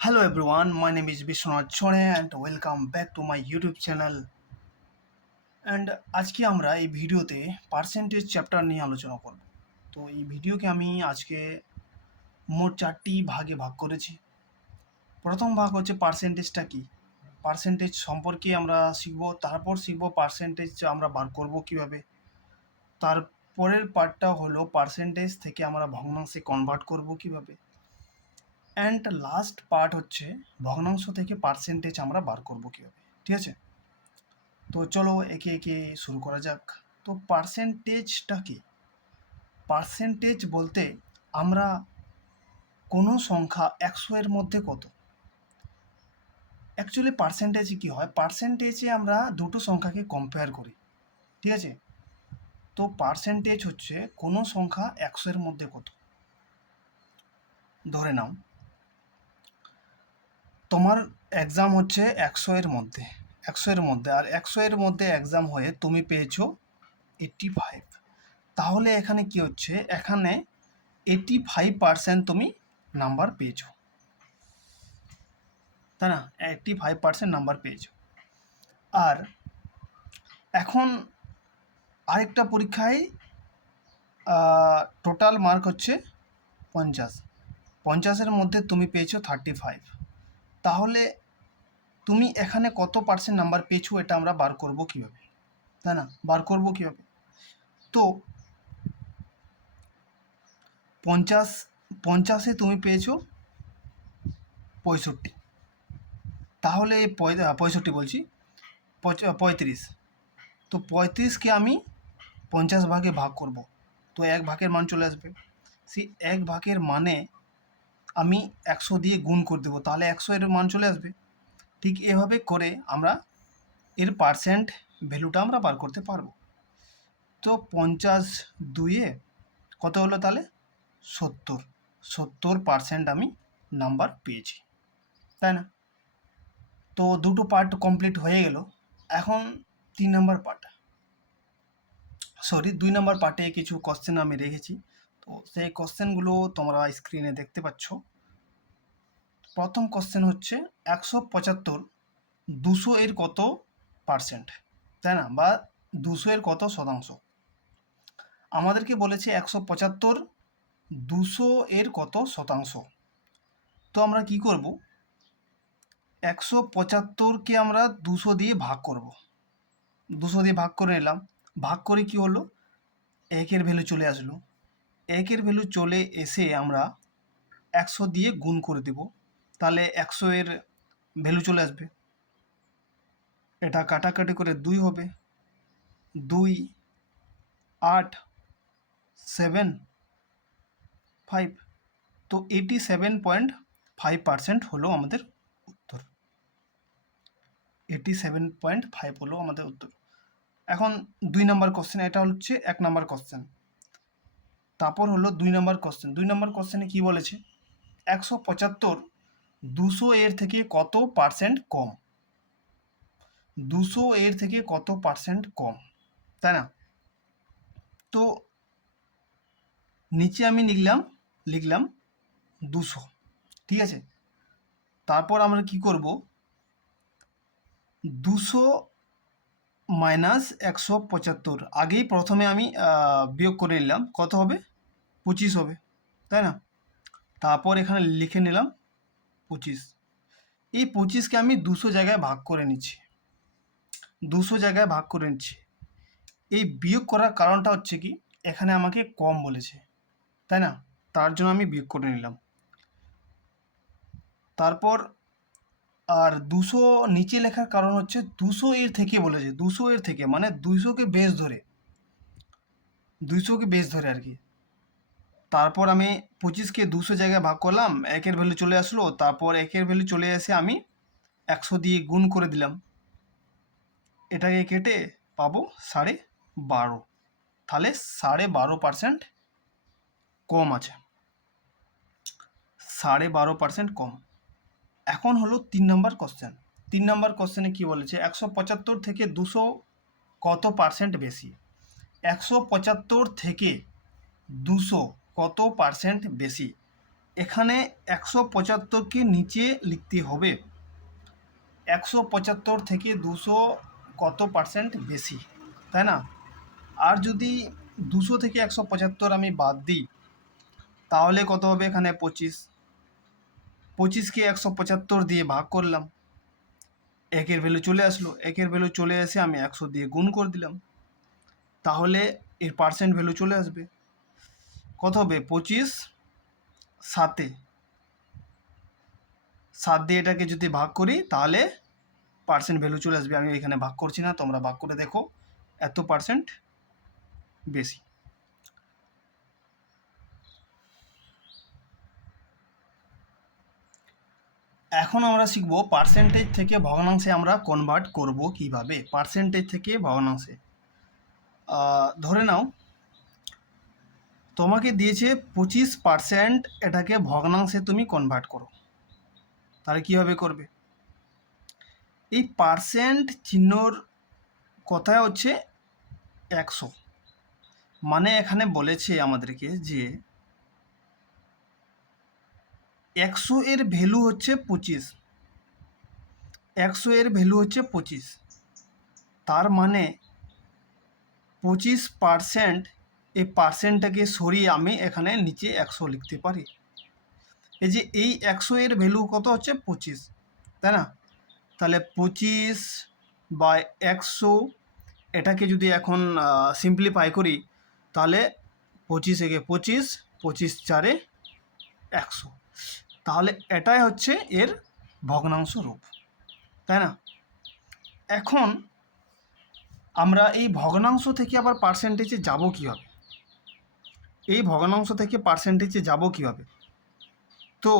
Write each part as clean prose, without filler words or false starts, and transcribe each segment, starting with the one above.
Hello everyone, my name is Vishwanath Chore and welcome back to my YouTube channel. And আজকে আমরা এই ভিডিওতে percentage chapter নিয়ে আলোচনা করব। তো এই ভিডিওকে আমি আজকে মোট 4টি ভাগে ভাগ করেছি। প্রথম ভাগ হচ্ছে পার্সেন্টেজটা কি, পার্সেন্টেজ সম্পর্কে আমরা শিখব, তারপর শিখব পার্সেন্টেজ আমরা বার করব কিভাবে। তারপরের পার্টটা হলো পার্সেন্টেজ থেকে আমরা ভগ্নাংশে কনভার্ট করব কিভাবে। অ্যান্ড লাস্ট পার্ট হচ্ছে ভগ্নাংশ থেকে পার্সেন্টেজ আমরা বার করব কীভাবে। ঠিক আছে, তো চলো একে একে শুরু করা যাক। তো পার্সেন্টেজটা কি? পার্সেন্টেজ বলতে আমরা কোনো সংখ্যা 100 এর মধ্যে কত। অ্যাকচুয়ালি পার্সেন্টেজে কী হয়, পার্সেন্টেজে আমরা দুটো সংখ্যাকে কম্পেয়ার করি। ঠিক আছে, তো পার্সেন্টেজ হচ্ছে কোনো সংখ্যা 100 এর মধ্যে কত। ধরে নাও তোমার এক্সাম হচ্ছে 100 এর মধ্যে, 100 এর মধ্যে, আর 100 এর মধ্যে এক্সাম হয়ে তুমি পেয়েছো 85। তাহলে এখানে কি হচ্ছে, এখানে 85% তুমি নাম্বার পেয়েছো, তাই না? 85% নাম্বার পেয়েছো। আর এখন আরেকটা পরীক্ষায় টোটাল মার্ক হচ্ছে 50, 50-এর মধ্যে তুমি পেয়েছো 35। তাহলে তুমি এখানে কত পার্সেন্ট নাম্বার পেয়েছো এটা আমরা বার করবো কীভাবে, তাই না? বার করবো কীভাবে? তো 50-এ তুমি পেয়েছো 65, তাহলে 65 বলছি 35। তো 35কে আমি 50 ভাগে ভাগ করব, তো 1 ভাগের মান চলে আসবে। সেই 1 ভাগের মানে আমি 100 দিয়ে গুণ করে দেবো, তাহলে 100 এর মান চলে আসবে। ঠিক এভাবে করে আমরা এর পার্সেন্ট ভ্যালুটা আমরা বার করতে পারবো। তো 50 2-এ কত হলো, তাহলে 70% আমি নাম্বার পেয়েছি, তাই না? তো দুটো পার্ট কমপ্লিট হয়ে গেল। এখন 2 নম্বর পার্টে কিছু কোশ্চেন আমি রেখেছি, তো সেই কোশ্চেনগুলো তোমরা স্ক্রিনে দেখতে পাচ্ছ। প্রথম কোশ্চেন হচ্ছে 175 200 এর কত পার্সেন্ট, তাই না? বা 200 এর কত শতাংশ। আমাদেরকে বলেছে 175 200 এর কত শতাংশ। তো আমরা কি করব, 175কে আমরা 200 দিয়ে ভাগ করব। 200 দিয়ে ভাগ করে নিলাম, ভাগ করে কি হলো, 1-এর ভ্যালু চলে আসলো। 1-এর ভ্যালু চলে এসে আমরা 100 দিয়ে গুণ করে দেব, তাহলে 100 এর ভ্যালু চলে আসবে। এটা কাটাকাটি করে 2 হবে, 2 8 7 5, তো 87.5% হলো আমাদের উত্তর। 87.5 হলো আমাদের উত্তর। এখন 2 নম্বর কোশ্চেন, এটা হচ্ছে 1 নম্বর কোশ্চেন। তারপর হলো 2 নম্বর কোশ্চেন। 2 নম্বর কোশ্চেনে কি বলেছে, 175 200 এর থেকে কত পার্সেন্ট কম। 200 এর থেকে কত পার্সেন্ট কম, তাই না? তো নিচে আমি লিখলাম 200, ঠিক আছে। তারপর আমরা কি করব, 200 মাইনাস 175, আগেই প্রথমে আমি বিয়োগ করে নিলাম, কত হবে, 25 হবে, তাই না? তারপর এখানে লিখে নিলাম 25। এই 25কে আমি 200 জায়গায় ভাগ করে নিচ্ছি, 200 জায়গায় ভাগ করে নিচ্ছি। এই বিয়োগ করার কারণটা হচ্ছে কি, এখানে আমাকে কম বলেছে, তাই না? তার জন্য আমি বিয়োগ করে নিলাম। তারপর আর 200 নিচে লেখার কারণ হচ্ছে 200 এর থেকে বলেছে, 200 এর থেকে মানে 200কে বেস ধরে, 200কে বেস ধরে আর কি। তারপর আমি 25কে 200 জায়গায় ভাগ করলাম, 1-এর ভ্যালু চলে আসলো, তারপর 1-এর ভ্যালু চলে এসে আমি 100 দিয়ে গুণ করে দিলাম, এটাকে কেটে পাবো 12.5, তাহলে 12.5% কম আছে, 12.5% কম। এখন হলো 3 নম্বর কোশ্চেন। 3 নম্বর কোশ্চেনে কি বলেছে, 175 থেকে 200 কত পার্সেন্ট বেশি। 175 থেকে 200 কত পার্সেন্ট বেশি, এখানে 175কে নিচে লিখতে হবে। 175 থেকে 200 কত পার্সেন্ট বেশি, তাই না? আর যদি 200 থেকে 175 আমি বাদ দিই তাহলে কত হবে? এখানে 25। 25কে 175 দিয়ে ভাগ করলাম, একের ভ্যালু চলে আসলো। একের ভ্যালু চলে এসে আমি 100 দিয়ে গুণ করে দিলাম, তাহলে এর পার্সেন্ট ভ্যালু চলে আসবে। কত হবে? 25 7 দিয়ে এটাকে যদি ভাগ করি তাহলে পার্সেন্ট ভ্যালু চলে আসবে। আমি এখানে ভাগ করছি না, তোমরা ভাগ করে দেখো, এত পার্সেন্ট বেশি। এখন আমরা শিখব পার্সেন্টেজ থেকে ভগ্নাংশে আমরা কনভার্ট করব কিভাবে। পার্সেন্টেজ থেকে ভগ্নাংশে ধরে নাও তোমাকে দিয়েছে 25%, এটাকে ভগ্নাংশে তুমি কনভার্ট করো, তাহলে কীভাবে করবে? এই পার্সেন্ট চিহ্নর কথায় হচ্ছে 100, মানে এখানে বলেছে আমাদেরকে যে 100 এর ভ্যালু হচ্ছে 25, 100 এর ভ্যালু হচ্ছে 25, তার মানে 25%, এই পার্সেন্টটাকে সরিয়ে আমি এখানে নিচে 100 লিখতে পারি। এই যে এই 100 এর ভ্যালু কত হচ্ছে? 25, তাই না? তাহলে 25/100, এটাকে যদি এখন সিম্পলিফাই করি তাহলে 25 একে 25, 25 4 100, তাহলে এটাই হচ্ছে এর ভগ্নাংশ রূপ, তাই না? এখন আমরা এই ভগ্নাংশ থেকে আবার পার্সেন্টেজে যাব কীভাবে? এই ভগ্নাংশ থেকে পার্সেন্টেজে যাব কীভাবে? তো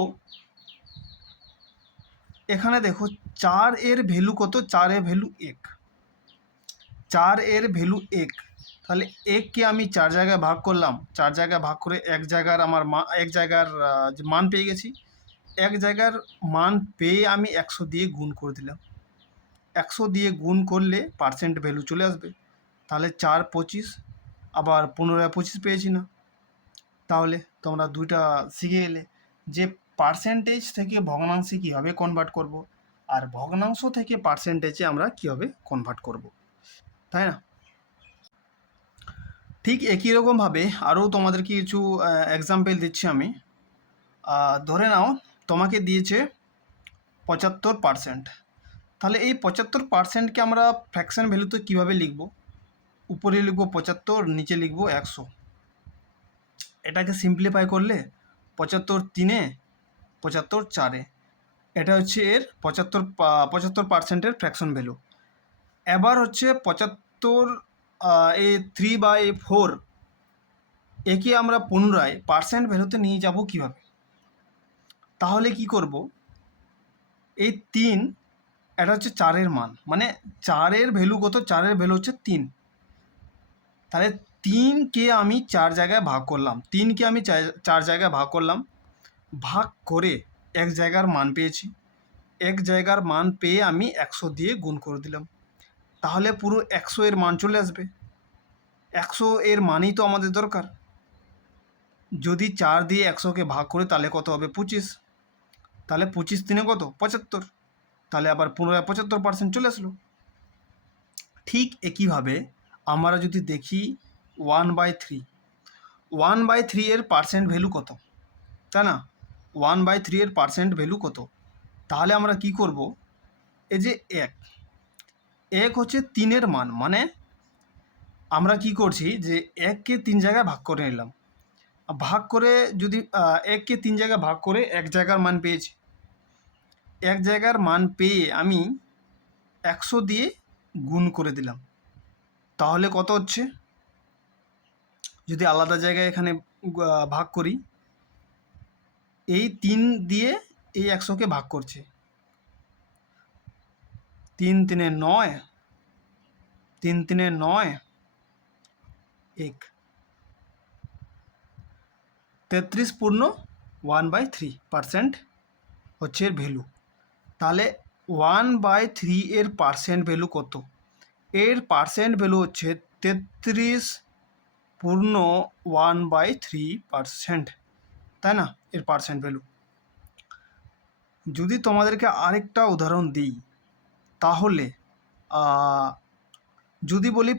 এখানে দেখো 4 এর ভ্যালু কত? 4 এর ভ্যালু 1, 4 এর ভ্যালু 1, তাহলে 1কে আমি 4 জায়গায় ভাগ করলাম, 4 জায়গায় ভাগ করে এক জায়গার আমার এক জায়গার যে মান পেয়ে গেছি, এক জায়গার মান পেয়ে আমি 100 দিয়ে গুণ করে দিলাম। 100 দিয়ে গুণ করলে পার্সেন্ট ভ্যালু চলে আসবে, তাহলে 4 25, আবার 15/25 পেয়েছি না? তাহলে তোমরা দুইটা শিখে এলে যে পার্সেন্টেজ থেকে ভগ্নাংশে কীভাবে কনভার্ট করব, আর ভগ্নাংশ থেকে পার্সেন্টেজে আমরা কীভাবে কনভার্ট করব, তাই না? ঠিক একই রকমভাবে আরও তোমাদেরকে কিছু এক্সাম্পল দিচ্ছি আমি। ধরে নাও তোমাকে দিয়েছে 75%, তাহলে এই 75%কে আমরা ফ্র্যাকশন ভ্যালুতে কীভাবে লিখব? উপরে লিখব 75, নিচে লিখব 100। এটাকে সিম্পলিফাই করলে 75 3-এ 75 4-এ, এটা হচ্ছে এর 75%-এর ফ্র্যাকশন ভ্যালু। এবার হচ্ছে 75 3/4, একে আমরা পুনরায় পার্সেন্ট ভ্যালুতে নিয়ে যাব কিভাবে? তাহলে কি করব? এই 3, এটা হচ্ছে 4-এর মান, মানে 4-এর ভ্যালু কত? 4-এর ভ্যালু হচ্ছে 3, তাহলে 3কে আমি 4 জায়গায় ভাগ করলাম, 3কে আমি 4 জায়গায় ভাগ করলাম, ভাগ করে এক জায়গার মান পেয়েছি, এক জায়গার মান পেয়ে আমি 100 দিয়ে গুণ করে দিলাম, তাহলে পুরো 100 এর মান চলে আসবে। 100 এর মানই তো আমাদের দরকার। যদি 4 দিয়ে 100কে ভাগ করে তাহলে কত হবে? 25, তাহলে 25 3-এ কত? 75, তাহলে আবার 15/75% চলে আসলো। ঠিক একইভাবে আমরা যদি দেখি 1/3, 1/3 এর পার্সেন্ট ভ্যালু কত, তাই না? 1/3 এর পার্সেন্ট ভ্যালু কত? তাহলে আমরা কি করব? এই যে 1 হচ্ছে 3-এর মান, মানে আমরা কি করছি যে 1কে 3 জায়গায় ভাগ করে নিলাম, ভাগ করে যদি 1কে 3 জায়গায় ভাগ করে এক জায়গার মান পেয়েছি, এক জায়গার মান পেয়ে আমি 100 দিয়ে গুণ করে দিলাম, তাহলে কত হচ্ছে? যদি আলাদা জায়গায় এখানে ভাগ করি, এই 3 দিয়ে এই 100কে ভাগ করছে, 3 3-এ 9, 3 3-এ 9, 1, 33 পূর্ণ 1/3% হচ্ছে এর ভ্যালু। তাহলে 1/3 এর পার্সেন্ট ভ্যালু কত? এর পার্সেন্ট ভ্যালু হচ্ছে 33 পূর্ণ 1/3%। তাই না, এর পার্সেন্ট ভ্যালু। যদি তোমাদেরকে আরেকটা উদাহরণ দিই, তাহলে যদি বলি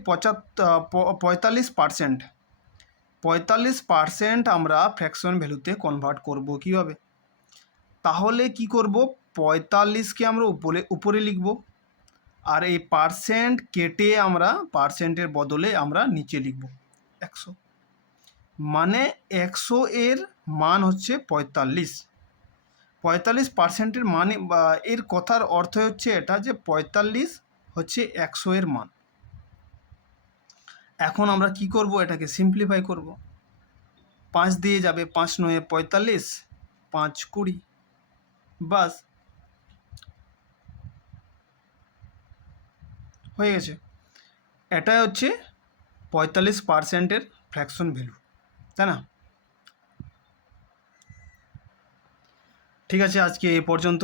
45% আমরা ফ্র্যাকশন ভ্যালুতে কনভার্ট করব কীভাবে? তাহলে কি করব, 45কে আমরা উপরে লিখব, আর এই পার্সেন্ট কেটে আমরা পার্সেন্টের বদলে আমরা নিচে লিখব 100। মানে 100 এর মান হচ্ছে 45%-এর মানে বা এর কথার অর্থ হচ্ছে এটা যে 45 হচ্ছে 100 এর মান। এখন আমরা কি করব, এটাকে সিম্পলিফাই করব। 5 দিয়ে যাবে, 5 9 45, 5 20, বাস হয়ে গেছে। এটাই হচ্ছে 45%-এর ফ্র্যাকশন ভ্যালু, তাই না? ঠিক আছে, আজকে এই পর্যন্ত।